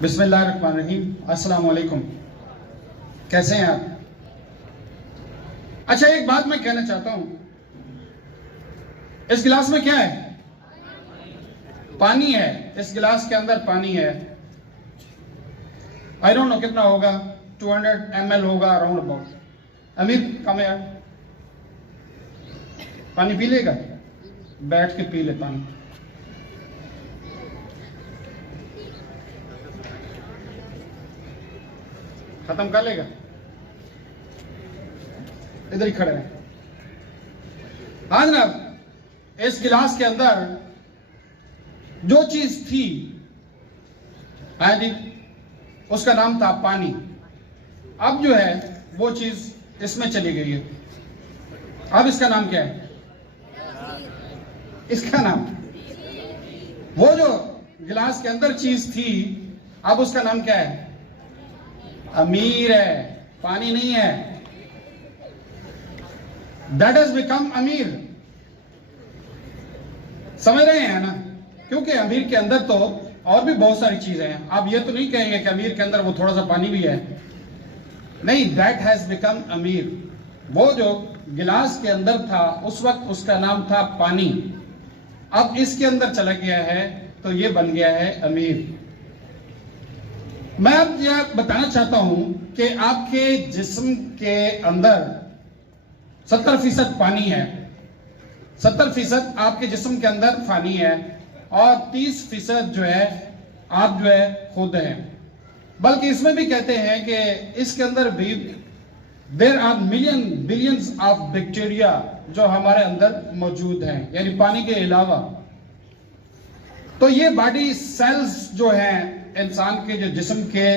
बिस्मिल्लाहिर्रहमानिर्रहीम। अस्सलाम वालेकुम। कैसे हैं आप? अच्छा, एक बात मैं कहना चाहता हूं, इस गिलास में क्या है? पानी है। इस गिलास के अंदर पानी है। आई डोंट नो कितना होगा, 200 ml होगा अराउंड अबाउट। अमीर कम यार, पानी पी लेगा? बैठ के पी ले पानी। खत्म कर लेगा? इधर ही खड़े हैं। हाँ जनाब, इस गिलास के अंदर जो चीज थी, हाँ जी, उसका नाम था पानी। अब जो है वो चीज इसमें चली गई है। अब इसका नाम क्या है? इसका नाम, वो जो गिलास के अंदर चीज थी, अब उसका नाम क्या है? अमीर है, पानी नहीं है। दैट हैज बिकम अमीर। समझ रहे हैं ना? क्योंकि अमीर के अंदर तो और भी बहुत सारी चीजें हैं। आप ये तो नहीं कहेंगे कि अमीर के अंदर वो थोड़ा सा पानी भी है। नहीं, दैट हैज बिकम अमीर। वो जो गिलास के अंदर था उस वक्त उसका नाम था पानी। अब इसके अंदर चला गया है तो ये बन गया है अमीर। मैं अब यह बताना चाहता हूं कि आपके जिस्म के अंदर 70% पानी है। 70% आपके जिस्म के अंदर पानी है और 30% जो है आप जो है खुद हैं। बल्कि इसमें भी कहते हैं कि इसके अंदर भी there are billions of bacteria जो हमारे अंदर मौजूद हैं, यानी पानी के अलावा। तो ये बॉडी सेल्स जो हैं, इंसान के जो जिस्म के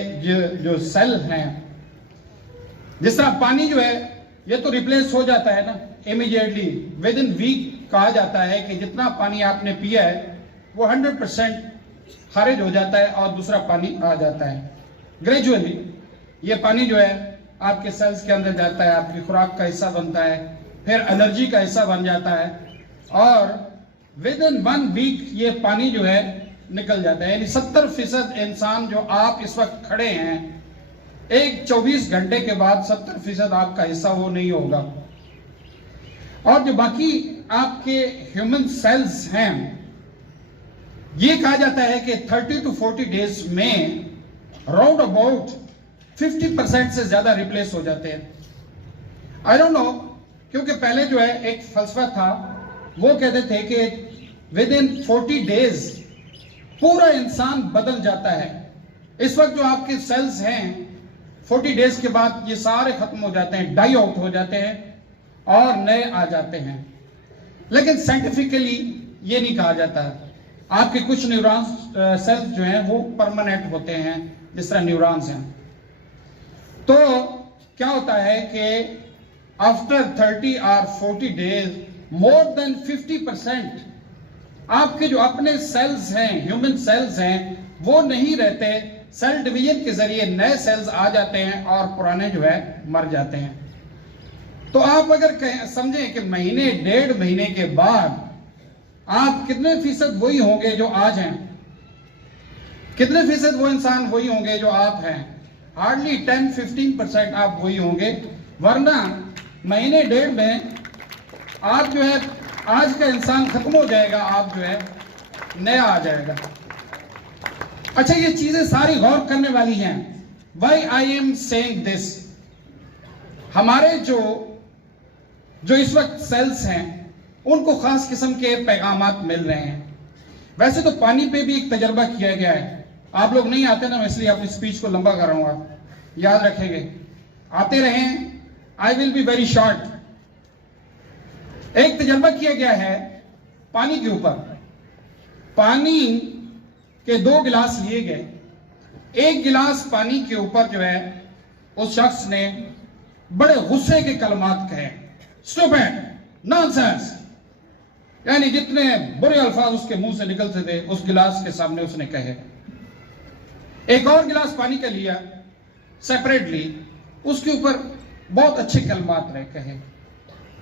जो सेल हैं, जिस तरह पानी जो है ये तो रिप्लेस हो जाता है ना इमीडिएटली, विद इन वीक। कहा जाता है कि जितना पानी आपने पिया है वो 100% खारिज हो जाता है और दूसरा पानी आ जाता है। ग्रेजुअली ये पानी जो है आपके सेल्स के अंदर जाता है, आपकी खुराक का हिस्सा बनता है, फिर एनर्जी का हिस्सा बन जाता है और विद इन 1 वीक ये पानी जो है निकल जाता है। यानी 70% इंसान जो आप इस वक्त खड़े हैं, एक 24 घंटे के बाद 70% आपका हिस्सा वो नहीं होगा। और जो बाकी आपके ह्यूमन सेल्स हैं, ये कहा जाता है कि 30 to 40 डेज में राउंड अबाउट 50% से ज्यादा रिप्लेस हो जाते हैं। आई डोंट नो, क्योंकि पहले जो है एक फलसफा था, वो कहते थे कि विद इन 40 डेज पूरा इंसान बदल जाता है। इस वक्त जो आपके सेल्स हैं 40 डेज के बाद ये सारे खत्म हो जाते हैं, डाई आउट हो जाते हैं और नए आ जाते हैं। लेकिन साइंटिफिकली ये नहीं कहा जाता। आपके कुछ न्यूरॉन्स सेल्स जो हैं वो परमानेंट होते हैं, जिस तरह न्यूरॉन्स हैं। तो क्या होता है कि आफ्टर 30 और 40 डेज मोर देन 50% आपके जो अपने सेल्स हैं, ह्यूमन सेल्स हैं, वो नहीं रहते। सेल डिवीजन के जरिए नए सेल्स आ जाते हैं और पुराने जो है मर जाते हैं। तो आप अगर समझें कि महीने 1.5 महीने के बाद आप कितने फीसद वही होंगे जो आज हैं? कितने फीसद वो इंसान वही होंगे जो आप हैं? हार्डली 10-15% आप वही होंगे। वरना महीने 1.5 में आप जो है आज का इंसान खत्म हो जाएगा, आप जो है नया आ जाएगा। अच्छा, ये चीजें सारी गौर करने वाली हैं। Why I am saying this, हमारे जो इस वक्त सेल्स हैं उनको खास किस्म के पैगामात मिल रहे हैं। वैसे तो पानी पे भी एक तजर्बा किया गया है। आप लोग नहीं आते ना, इसलिए अपनी स्पीच को लंबा कर रहा हूं, आप याद रखेंगे। आते रहें, I will be very short. एक तजर्बा किया गया है पानी के ऊपर। पानी के 2 गिलास लिए गए। एक गिलास पानी के ऊपर जो है उस शख्स ने बड़े गुस्से के कलमात कहे, स्टूपिड, नॉनसेंस, यानी जितने बुरे अल्फाज उसके मुंह से निकलते थे उस गिलास के सामने उसने कहे। एक और गिलास पानी का लिया सेपरेटली, उसके ऊपर बहुत अच्छे कलमात रहे, कहे,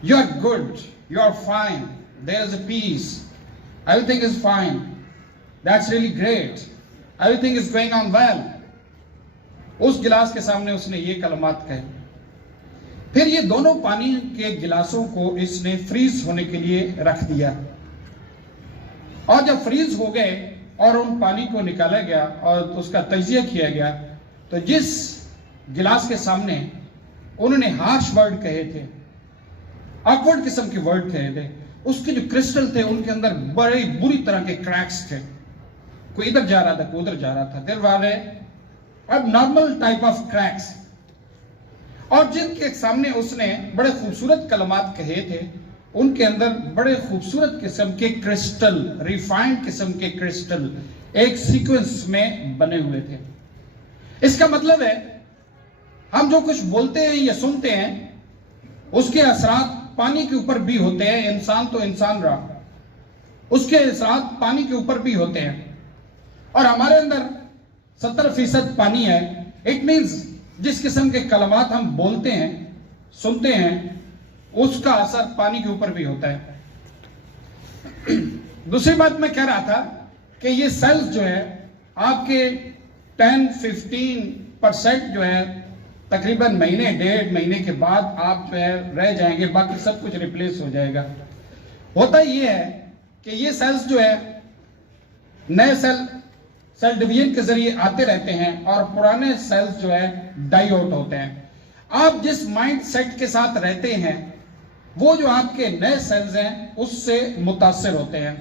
you are good, you are fine, there is a peace, everything is fine, that's really great, everything is going on well. उस गिलास के सामने उसने ये कलमात कहे। फिर ये दोनों पानी के गिलासों को इसने फ्रीज होने के लिए रख दिया, और जब फ्रीज हो गए और उन पानी को निकाला गया और उसका तजिया किया गया, तो जिस गिलास के सामने उन्होंने हार्श वर्ड कहे थे, ऑकवर्ड किस्म के वर्ड कहे थे, उसके जो क्रिस्टल थे उनके अंदर बड़े बुरी तरह के क्रैक्स थे। कोई इधर जा रहा था, कोई उधर जा रहा था। देयर वर अब नॉर्मल टाइप ऑफ क्रैक्स। और जिनके सामने उसने बड़े खूबसूरत कलमात कहे थे, उनके अंदर बड़े खूबसूरत किस्म के क्रिस्टल, रिफाइंड किस्म के क्रिस्टल एक सीक्वेंस में बने हुए थे। इसका मतलब है हम जो कुछ बोलते हैं या सुनते हैं, उसके असरात पानी के ऊपर भी होते हैं। इंसान तो इंसान रहा, उसके असरात पानी के ऊपर भी होते हैं। और हमारे अंदर 70% पानी है। इट मीन्स जिस किस्म के कलमात हम बोलते हैं, सुनते हैं, उसका असर पानी के ऊपर भी होता है। दूसरी बात मैं कह रहा था कि ये सेल्स जो है आपके 10-15% जो है तकरीबन महीने, 1.5 महीने के बाद आप जो है रह जाएंगे, बाकी सब कुछ रिप्लेस हो जाएगा। होता ये है कि ये सेल्स जो है नए सेल डिवीजन के जरिए आते रहते हैं और पुराने सेल्स जो है डाई आउट होते हैं। आप जिस माइंड सेट के साथ रहते हैं, वो जो आपके नए सेल्स हैं उससे मुतासिर होते हैं।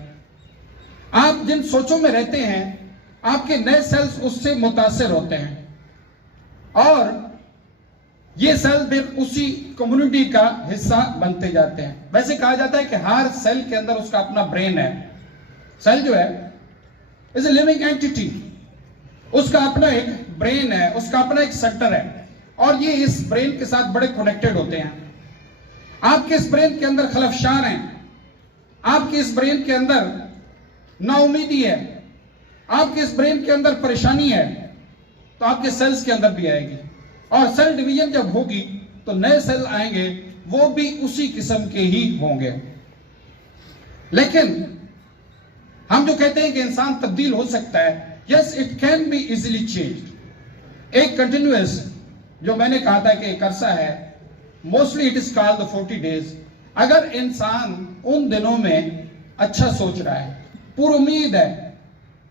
आप जिन सोचों में रहते हैं, आपके नए सेल्स उससे मुतासिर होते हैं और ये सेल फिर उसी कम्युनिटी का हिस्सा बनते जाते हैं। वैसे कहा जाता है कि हर सेल के अंदर उसका अपना ब्रेन है। सेल जो है इज ए लिविंग एंटिटी, उसका अपना एक ब्रेन है, उसका अपना एक सेंटर है, और ये इस ब्रेन के साथ बड़े कनेक्टेड होते हैं। आपके इस ब्रेन के अंदर खलफशार हैं, आपके इस ब्रेन के अंदर नाउमीदी है, आपके इस ब्रेन के अंदर परेशानी है, तो आपके सेल्स के अंदर भी आएगी। और सेल डिवीजन जब होगी तो नए सेल आएंगे, वो भी उसी किस्म के ही होंगे। लेकिन हम जो कहते हैं कि इंसान तब्दील हो सकता है, yes it can be easily changed. एक कंटिन्यूअस जो मैंने कहा था कि एक अरसा है, mostly it is called the 40 days. अगर इंसान उन दिनों में अच्छा सोच रहा है, पुरुमीद है,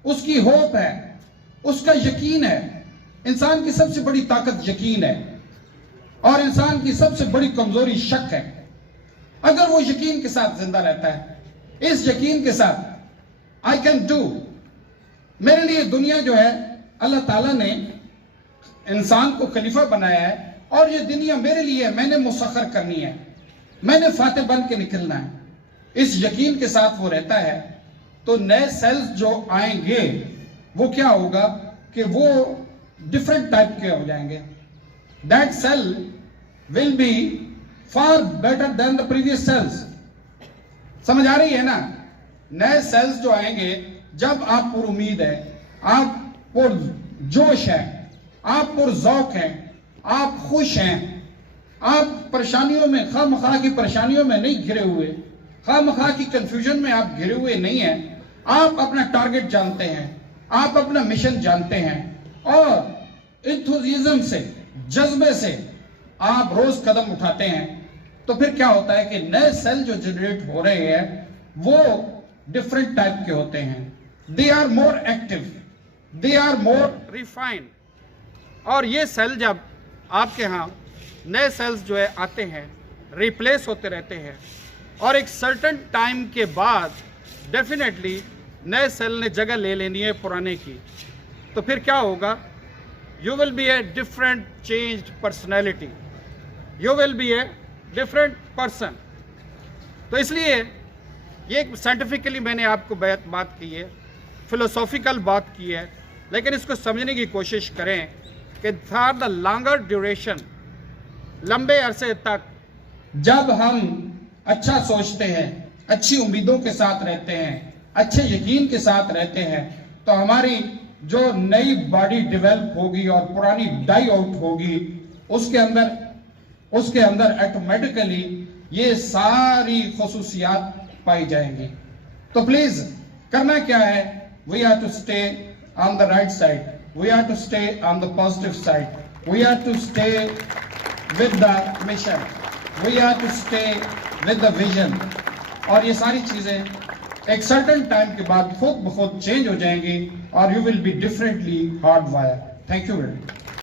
उसकी होप है, उसका यकीन है। इंसान की सबसे बड़ी ताकत यकीन है और इंसान की सबसे बड़ी कमजोरी शक है। अगर वो यकीन के साथ जिंदा रहता है, इस यकीन के साथ आई कैन डू, मेरे लिए दुनिया जो है, अल्लाह ताला ने इंसान को खलीफा बनाया है और ये दुनिया मेरे लिए, मैंने मुसख्खर करनी है, मैंने फातेह बन के निकलना है, इस यकीन के साथ वो रहता है, तो नए सेल्स जो आएंगे वो क्या होगा कि वो डिफरेंट टाइप के हो जाएंगे। That cell will be far better than the previous cells. समझ आ रही है ना? नए सेल्स जो आएंगे, जब आप पुरुमीद है, आप पुरजोश है, आप पुरजौक हैं, आप खुश हैं, आप परेशानियों में, खामखा की परेशानियों में नहीं घिरे हुए, खामखा की कंफ्यूजन में आप घिरे हुए नहीं हैं। आप अपना टारगेट जानते हैं, आप अपना मिशन जानते हैं और इंथुजिज्म से, जज्बे से आप रोज कदम उठाते हैं। तो फिर क्या होता है कि नए सेल जो जनरेट हो रहे हैं वो डिफरेंट टाइप के होते हैं। They are more active, they are more refined. और ये सेल जब आपके यहाँ नए सेल्स जो है आते हैं, रिप्लेस होते रहते हैं और एक सर्टेन टाइम के बाद डेफिनेटली नए सेल ने जगह ले लेनी है पुराने की, तो फिर क्या होगा? You will be a different changed personality, you will be a different person. तो इसलिए ये साइंटिफिकली मैंने आपको बात की है, फिलोसॉफिकल बात की है, लेकिन इसको समझने की कोशिश करें कि फॉर द लॉन्गर ड्यूरेशन, लंबे अरसे तक जब हम अच्छा सोचते हैं, अच्छी उम्मीदों के साथ रहते हैं, अच्छे यकीन के साथ रहते हैं, तो हमारी जो नई बॉडी डेवलप होगी और पुरानी डाई आउट होगी, उसके अंदर ऑटोमेटिकली ये सारी खसूसियात पाई जाएंगी। तो प्लीज करना क्या है? We have to stay on the right side. We are to stay on the positive side. We are to stay with the mission. We are to stay with the vision. और ये सारी चीजें एक certain time के बाद खुद ब खुद चेंज हो जाएंगी और you will be differently hard wire. Thank you very much.